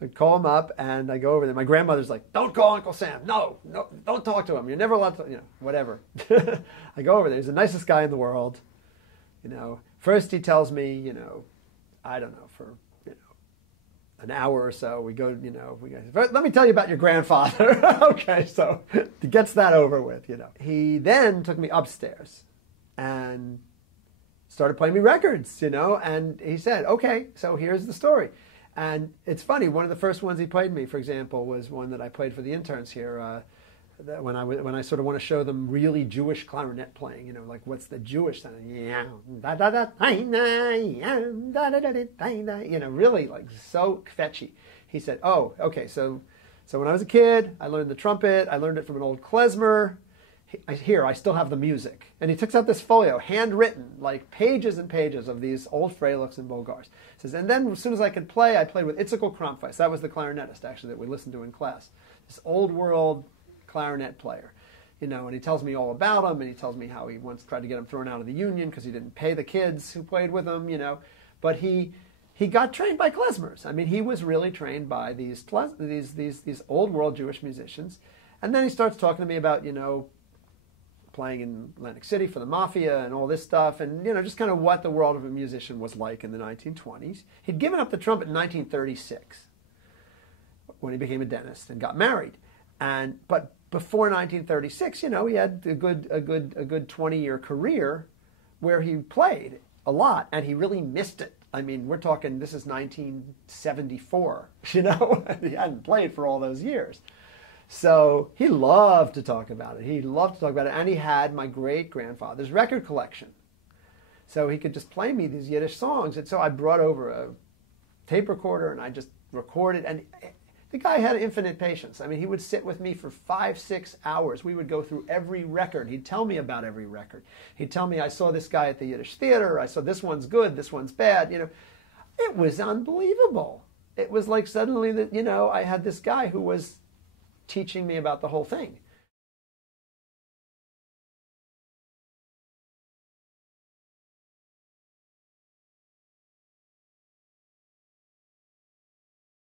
I call him up and I go over there. My grandmother's like, don't call Uncle Sam. No, no, don't talk to him. You're never allowed to, whatever. I go over there. He's the nicest guy in the world. First he tells me, I don't know, for, an hour or so, we go, let me tell you about your grandfather. Okay, so he gets that over with, He then took me upstairs and started playing me records, and he said, okay, so here's the story. And it's funny, one of the first ones he played me, for example, was one that I played for the interns here, when I sort of want to show them really Jewish clarinet playing, like what's the Jewish sound? Really like so fetchy. He said, oh, okay, so when I was a kid, I learned the trumpet. I learned it from an old Klezmer. Here, I still have the music. And he takes out this folio, handwritten, like pages and pages of these old Freiluchs and Bogars. He says, and then as soon as I could play, I played with Itzikel Krampfeis. That was the clarinetist, actually, that we listened to in class. This old world clarinet player, and he tells me all about him, and he tells me how he once tried to get him thrown out of the union because he didn't pay the kids who played with him, but he got trained by klezmers. I mean, he was really trained by these old world Jewish musicians. And then he starts talking to me about, playing in Atlantic City for the Mafia and all this stuff, and, just kind of what the world of a musician was like in the 1920s. He'd given up the trumpet in 1936 when he became a dentist and got married. But before 1936, he had a good 20-year career where he played a lot, and he really missed it. I mean, we're talking, this is 1974, he hadn't played for all those years. So he loved to talk about it. And he had my great-grandfather's record collection. So he could just play me these Yiddish songs. And so I brought over a tape recorder, and I just recorded, and the guy had infinite patience. I mean, he would sit with me for 5-6 hours. We would go through every record. He'd tell me about every record. He'd tell me, I saw this guy at the Yiddish theater. I saw this one's good, this one's bad. It was unbelievable. It was like suddenly that, I had this guy who was teaching me about the whole thing.